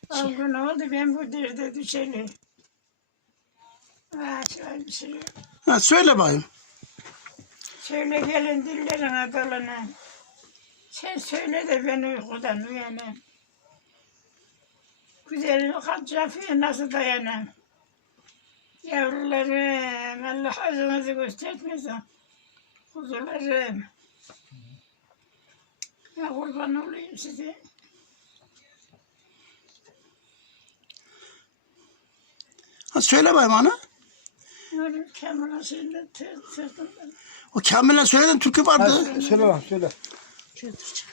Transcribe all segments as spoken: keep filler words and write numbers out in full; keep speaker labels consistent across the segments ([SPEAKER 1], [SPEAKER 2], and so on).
[SPEAKER 1] On gün oldu ben bu derde düşeli. Ha, şöyle bir şey.
[SPEAKER 2] Ha, söyle bakayım.
[SPEAKER 1] Söyle gelin dillerine dolanan. Sen söyle de ben uykudan uyanayım. Güzel trafiğe nasıl dayanayım? Yavrularım, Allah acınızı göstermesin. Kuzularım. Ya kurban olayım size.
[SPEAKER 2] Ha, söyle bakayım ana.
[SPEAKER 1] Yürü Kemal'a söyle, sırtımdan.
[SPEAKER 2] O Kamil'e söylediğin türkü vardı.
[SPEAKER 3] Hadi, söyle bak söyle.
[SPEAKER 4] Şöyle duracağım.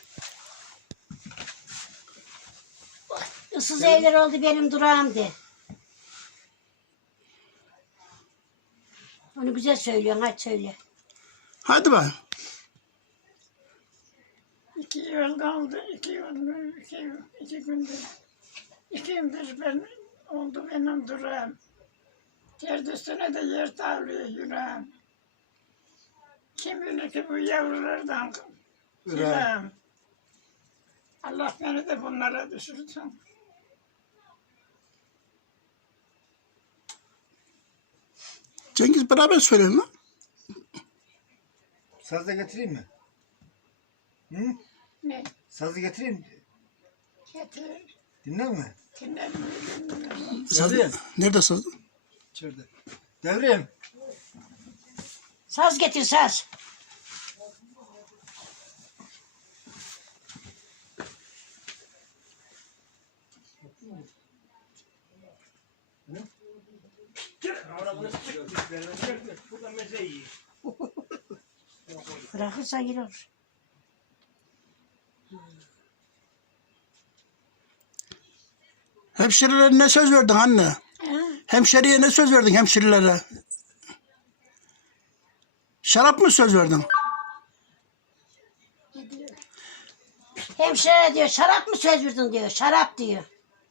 [SPEAKER 4] Issız evler oldu benim durağım de. Onu güzel söylüyorsun, hadi söyle.
[SPEAKER 2] Hadi bakayım.
[SPEAKER 1] İki yıl kaldı, iki yıl, iki, yıl, iki gündür. İki gündür ben oldu benim durağım. Yer üstüne de yer tavlıyor yüreğim. Kim bilir ki bu yavrulardan yüreğim. Allah beni de bunlara düşürsün.
[SPEAKER 2] Cengiz beraber söyleyin lan.
[SPEAKER 3] Saz da getireyim mi? Hı?
[SPEAKER 1] Ne?
[SPEAKER 3] Sazı getireyim mi?
[SPEAKER 1] Getir.
[SPEAKER 3] Dinler mi?
[SPEAKER 1] Dinlerim.
[SPEAKER 2] Saz,
[SPEAKER 3] Devrim.
[SPEAKER 2] nerede saz?
[SPEAKER 3] İçeride. Devrim.
[SPEAKER 4] Saz getir saz. Bırakırsa girer.
[SPEAKER 2] Hemşirelere ne söz verdin anne?
[SPEAKER 1] Ha?
[SPEAKER 2] Hemşeriye ne söz verdin hemşirelere? Şarap mı söz verdin?
[SPEAKER 1] Ne diyor?
[SPEAKER 4] Hemşire diyor, şarap mı söz verdin diyor, şarap diyor.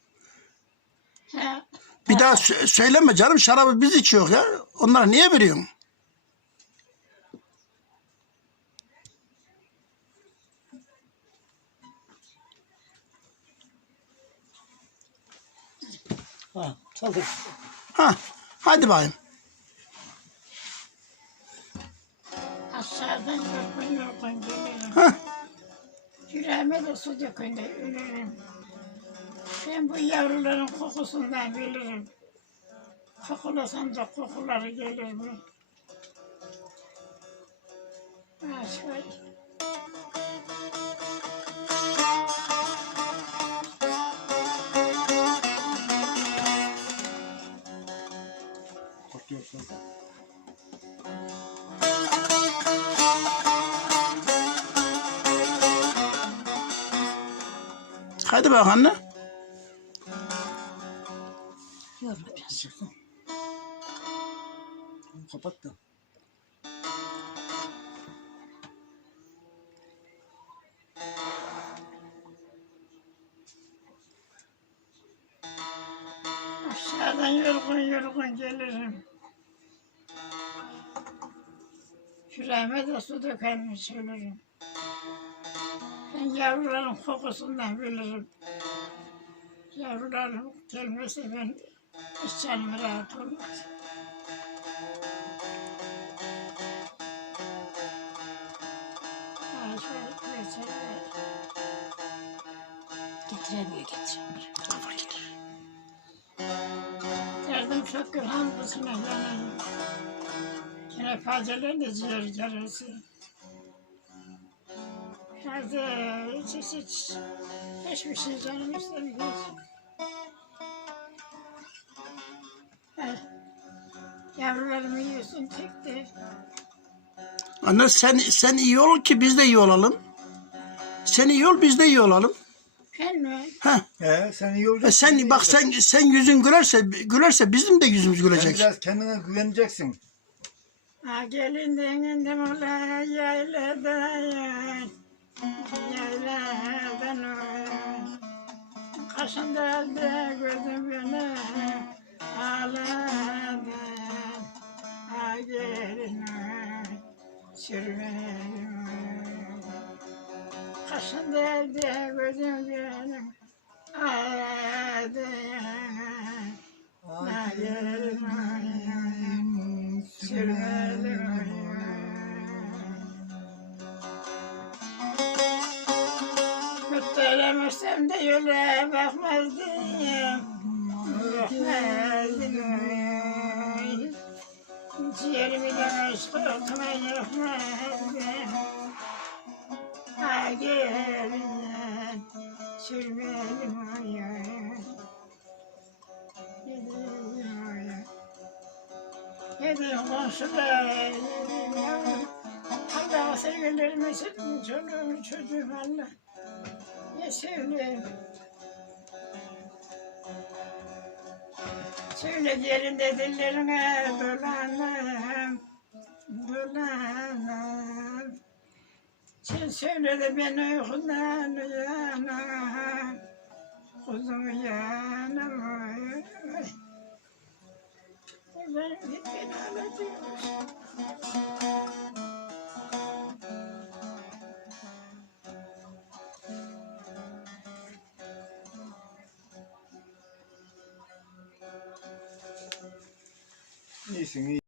[SPEAKER 1] Ha?
[SPEAKER 2] Bir daha sö- söyleme canım, şarabı biz içiyoruz ya. Onlara niye veriyorsun?
[SPEAKER 3] Ha, çaldır.
[SPEAKER 2] Ha, hadi bakayım.
[SPEAKER 1] Aşağıdan yorgun yorgun gelirim.
[SPEAKER 2] Ha,
[SPEAKER 1] Yüreğime de su dökün de ölürüm. Ben bu yavruların kokusundan bilirim. Kokulasam da kokuları gelir mi? Ha şöyle.
[SPEAKER 3] Korkuyorsun.
[SPEAKER 2] hadi bak anne.
[SPEAKER 4] Yorma biraz.
[SPEAKER 3] Kapat da.
[SPEAKER 1] Aşağıdan yorgun yorgun gelirim. Yüreğime de su dökenmiş söylerim. Ben yavruların kokusundan bilirim. Yavrularım gelmese ben hiç canım rahat olmaz. Ha şöyle mesela.
[SPEAKER 4] Getiremiyor, getiremiyor.
[SPEAKER 1] Derdim çok hamdısına yanayım. Yine facelerle ciğer yarası. Hadi hiç hiç hiç. Hiçbir şey canım istemiyor. Ha, yavrularımı yiyorsun tek de.
[SPEAKER 2] Anne sen sen iyi ol ki biz de iyi olalım. Sen iyi ol, biz de iyi olalım.
[SPEAKER 1] Ben mi?
[SPEAKER 2] Ha,
[SPEAKER 3] He, sen iyi
[SPEAKER 2] e
[SPEAKER 3] olacaksın.
[SPEAKER 2] sen bak sen sen yüzün gülerse gülerse bizim de yüzümüz
[SPEAKER 3] Sen
[SPEAKER 2] gülecek.
[SPEAKER 3] biraz kendine güveneceksin.
[SPEAKER 1] Ha gelin dengendim ola yayladan. Yayladan ola. Kaşında elde gözüm beni ağladan. Ha gelin ola sürmenim ola. Kaşında elde gözüm beni ağladan. görsem de öyle bakmazdım. Bakmazdım. Ciğerimi de aşk okuma yapmazdım. Ha gelin sürmedim ayağa. Yedim ayağa. Yedim komşular, yedim yavrum. Allah'a sevgilerime sevdim çoluğumu çocuğumu Allah. Ne söyleyeyim? Söyle gelin de dillerine dolanım, dolanım. Sen söyle de ben uykudan uyanam, kuzum uyanam. Ben hep beni ağlatıyormuş.
[SPEAKER 3] İyisin iyi.